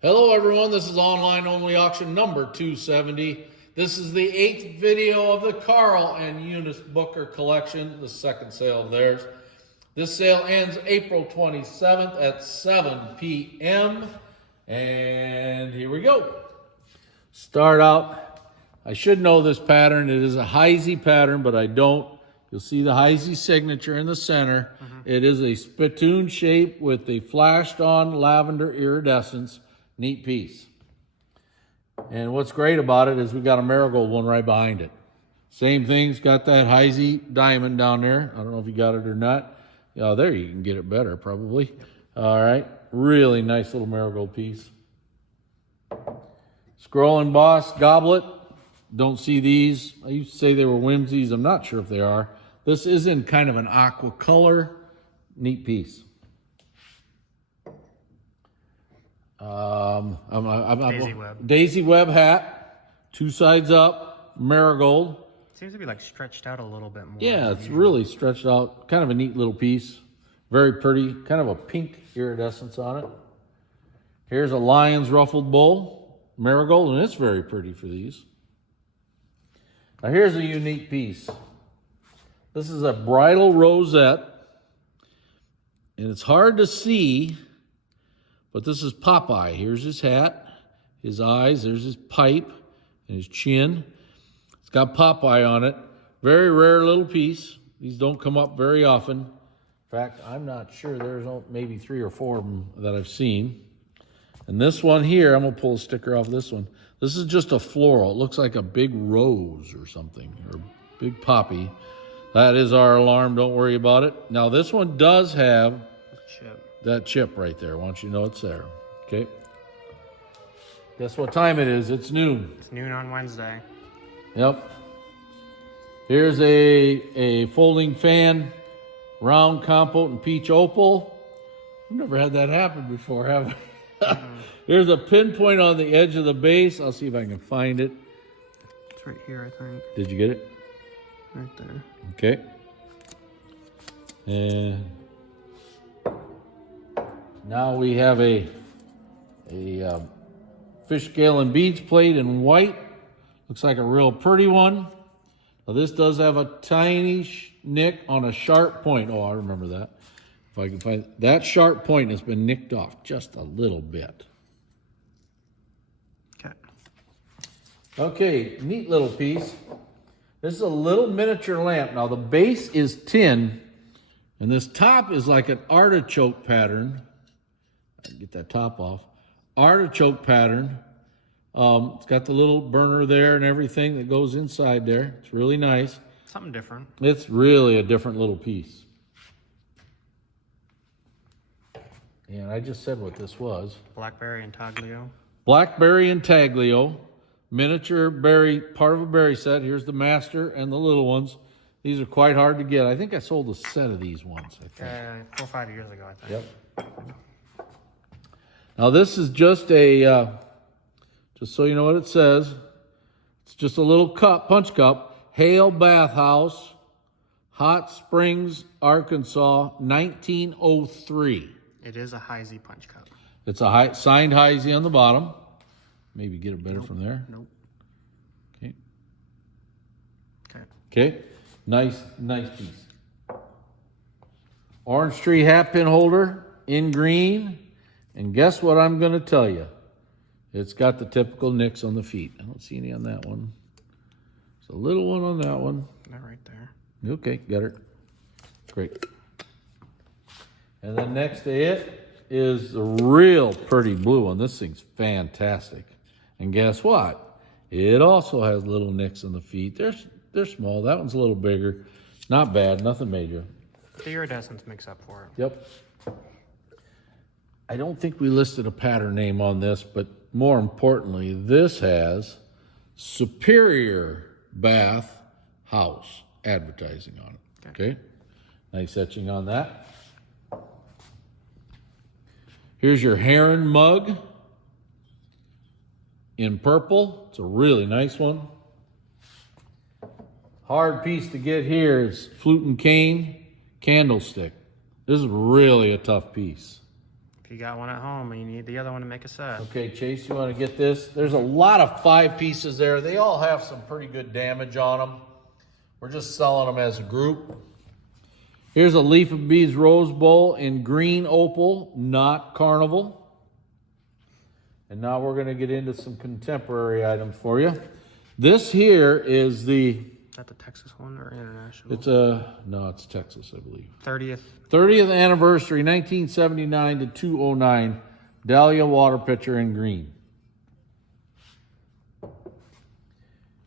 Hello everyone, this is online only auction number 270. This is the 8th video of the Carl and Eunice Booker collection, the second sale of theirs. This sale ends April 27th at 7 p.m. And here we go. Start out, I should know this pattern. It is a Heisey pattern, but I don't. You'll see the Heisey signature in the center. It is a spittoon shape with the flashed on lavender iridescence. Neat piece. And what's great about it is we got a marigold one right behind it. Same thing's got that Heisey diamond down there. I don't know if you got it or not. Oh, there you can get it better probably. All right, really nice little marigold piece. Scroll and Boss goblet. Don't see these. I used to say they were whimsies. I'm not sure if they are. This is in kind of an aqua color. Neat piece. Daisy Web hat, two sides up, marigold. Seems to be like stretched out a little bit more. Yeah, it's really stretched out. Kind of a neat little piece. Very pretty. Kind of a pink iridescence on it. Here's a lion's ruffled bull, marigold, and it's very pretty for these. Now here's a unique piece. This is a bridal rosette, and it's hard to see, but this is Popeye. Here's his hat, his eyes, there's his pipe, and his chin. It's got Popeye on it. Very rare little piece. These don't come up very often. In fact, I'm not sure. There's maybe 3 or 4 of them that I've seen. And this one here, I'm going to pull a sticker off this one. This is just a floral. It looks like a big rose or something, or big poppy. That is our alarm. Don't worry about it. Now, this one does have that chip right there. I want you to know it's there. Okay. Guess what time it is? It's noon. It's noon on Wednesday. Yep. Here's a folding fan, round compote and peach opal. We've never had that happen before, have we? Here's a pinpoint on the edge of the base. I'll see if I can find it. It's right here, I think. Did you get it? Right there. Okay. And now we have a fish scale and beads plate in white. Looks like a real pretty one. Now this does have a tiny nick on a sharp point. Oh, I remember that. If I can find that sharp point has been nicked off just a little bit. Okay. Okay, neat little piece. This is a little miniature lamp. Now the base is tin, and this top is like an artichoke pattern. I can get that top off. Artichoke pattern. It's got the little burner there and everything that goes inside there. It's really nice. Something different. It's really a different little piece. And I just said what this was. Blackberry intaglio. Blackberry intaglio. Miniature berry, part of a berry set. Here's the master and the little ones. These are quite hard to get. I think I sold a set of these once, I think. 4 or 5 years ago, I think. Yep. Now this is just a, just so you know what it says, it's just a little cup, punch cup, Hale Bath House, Hot Springs, Arkansas, 1903. It is a Heisey punch cup. It's a signed Heisey on the bottom. Maybe get it better from there. Nope. Okay. Okay. Okay. Nice piece. Orange tree hat pin holder in green. And guess what I'm going to tell you? It's got the typical nicks on the feet. I don't see any on that one. There's a little one on that one. That right there. Okay, got it. Great. And then next to it is the real pretty blue one. This thing's fantastic. And guess what? It also has little nicks on the feet. They're small. That one's a little bigger. Not bad, nothing major. The iridescence makes up for it. Yep. I don't think we listed a pattern name on this, but more importantly, this has Superior Bath House advertising on it. Okay? Nice etching on that. Here's your heron mug in purple. It's a really nice one. Hard piece to get here is flute and cane candlestick. This is really a tough piece. If you got one at home and you need the other one to make a set. Okay, Chase, you want to get this? There's a lot of 5 pieces there. They all have some pretty good damage on them. We're just selling them as a group. Here's a Leaf of Bees Rose Bowl in green opal, not carnival. And now we're going to get into some contemporary items for you. This here is the... Is that the Texas one or international? No, it's Texas, I believe. 30th anniversary, 1979 to 209. Dahlia water pitcher in green.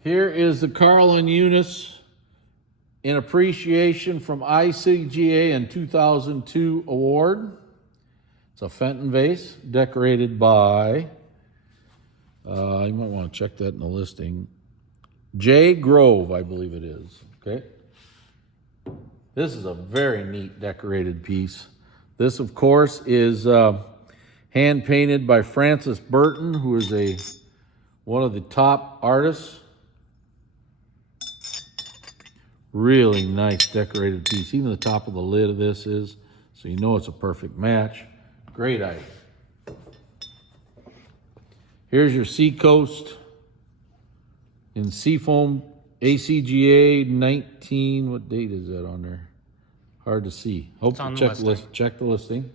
Here is the Carl and Eunice in appreciation from ICGA in 2002 award. It's a Fenton vase decorated by, you might want to check that in the listing, J. Grove, I believe it is. Okay. This is a very neat decorated piece. This, of course, is hand painted by Francis Burton, who is one of the top artists. Really nice decorated piece. Even the top of the lid of this is, so you know it's a perfect match. Great item. Here's your Seacoast in Seafoam ACGA 19. What date is that on there? Hard to see. Hope you check the listing.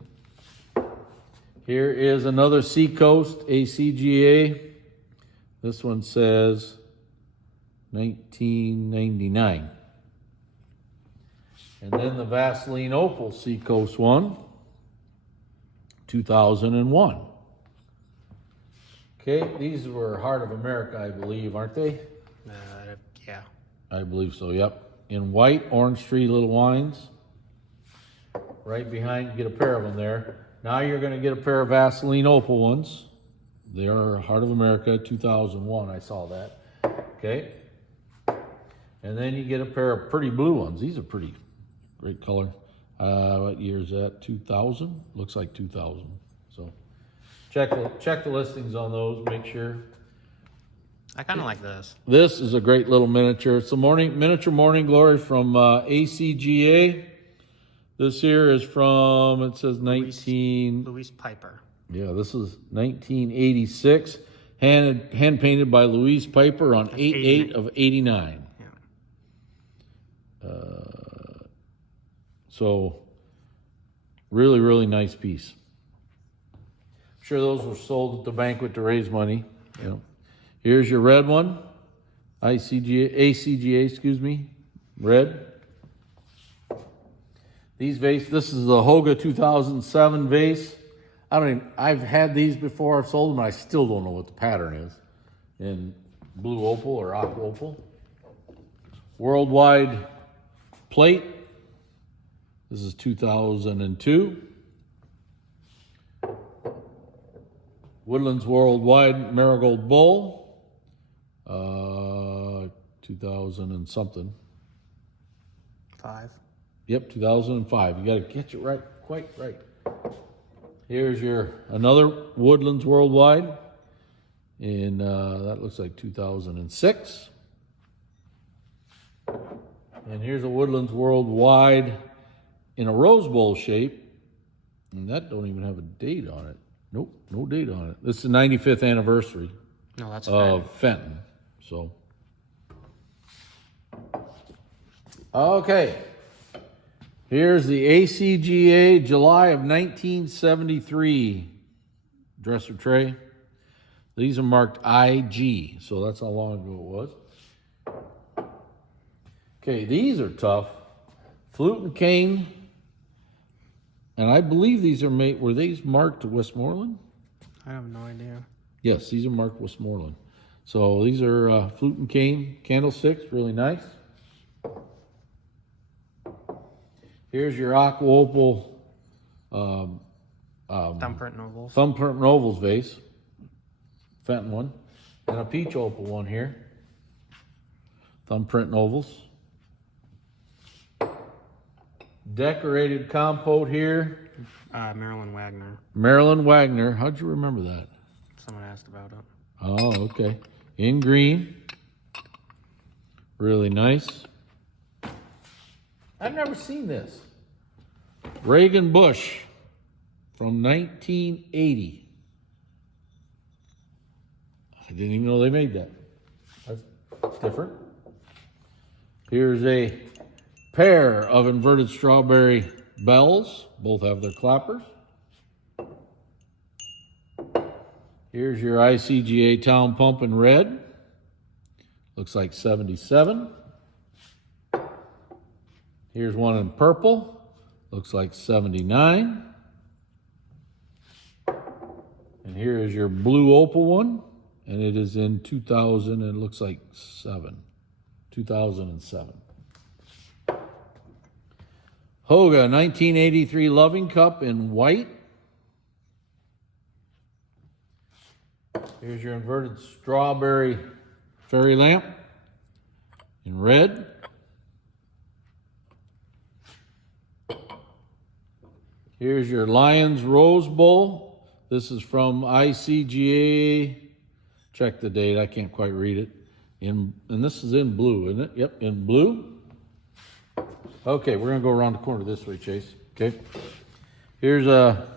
Here is another Seacoast ACGA. This one says 1999. And then the Vaseline Opal Seacoast one, 2001. Okay, these were Heart of America, I believe, aren't they? Yeah. I believe so, yep. In white, Orange Tree Little Wines. Right behind, you get a pair of them there. Now you're going to get a pair of Vaseline Opal ones. They are Heart of America, 2001. I saw that. Okay. And then you get a pair of pretty blue ones. These are pretty. Great color. What year is that? 2000? Looks like 2000. So check the listings on those. Make sure. I kind of like this. This is a great little miniature. It's a miniature Morning Glory from ACGA. This here is from, it says 19... Louise Piper. Yeah, this is 1986. Hand painted by Louise Piper on 8/8 of 89. Yeah. So, really, really nice piece. I'm sure those were sold at the banquet to raise money. You know. Here's your red one. ACGA, excuse me. Red. These vase, this is the Hoga 2007 vase. I've had these before, I've sold them, and I still don't know what the pattern is. In blue opal or aqua opal. Worldwide plate. This is 2002. Woodlands Worldwide Marigold Bowl. 2000 and something. 5. Yep, 2005. You got to get it right, quite right. Here's another Woodlands Worldwide. And that looks like 2006. And here's a Woodlands Worldwide in a Rose Bowl shape, and that don't even have a date on it. Nope, no date on it. This is the 95th anniversary of Fenton. So, okay. Here's the ACGA July of 1973 dresser tray. These are marked IG, so that's how long ago it was. Okay, these are tough. Flute and cane. And I believe these are made, were these marked Westmoreland? I have no idea. Yes, these are marked Westmoreland. So these are flute and cane candlesticks, really nice. Here's your aqua opal Thumbprint novels. Thumbprint novels vase, Fenton one, and a peach opal one here. Thumbprint novels. Decorated compote here. Marilyn Wagner. Marilyn Wagner. How'd you remember that? Someone asked about it. Oh, okay. In green. Really nice. I've never seen this. Reagan Bush from 1980. I didn't even know they made that. That's different. Here's a pair of inverted strawberry bells. Both have their clappers. Here's your ICGA town pump in red. Looks like 77. Here's one in purple. Looks like 79. And here is your blue opal one. And it is in 2000 and it looks like 2007. Hoga 1983 Loving Cup in white. Here's your inverted strawberry fairy lamp in red. Here's your Lions Rose Bowl. This is from ICGA. Check the date, I can't quite read it. And this is in blue, isn't it? Yep, in blue. Okay, we're gonna go around the corner this way, Chase. Okay. Here's a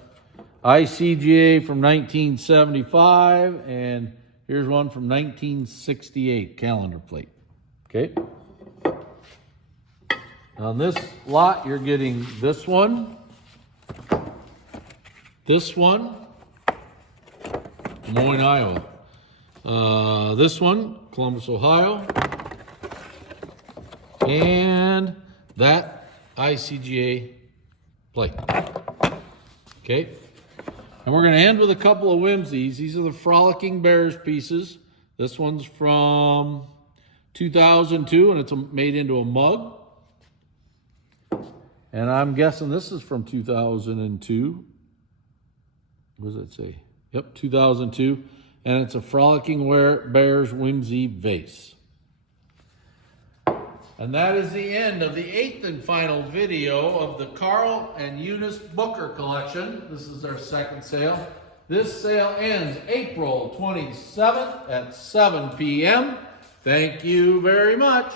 ICGA from 1975, and here's one from 1968, calendar plate. Okay. On this lot, you're getting this one, Des Moines, Iowa. This one, Columbus, Ohio. And that ICGA plate. Okay. And we're going to end with a couple of whimsies. These are the Frolicking Bears pieces. This one's from 2002, and it's made into a mug. And I'm guessing this is from 2002. What does it say? Yep, 2002. And it's a Frolicking Bears whimsy vase. And that is the end of the 8th and final video of the Carl and Eunice Booker collection. This is our second sale. This sale ends April 27th at 7 p.m. Thank you very much.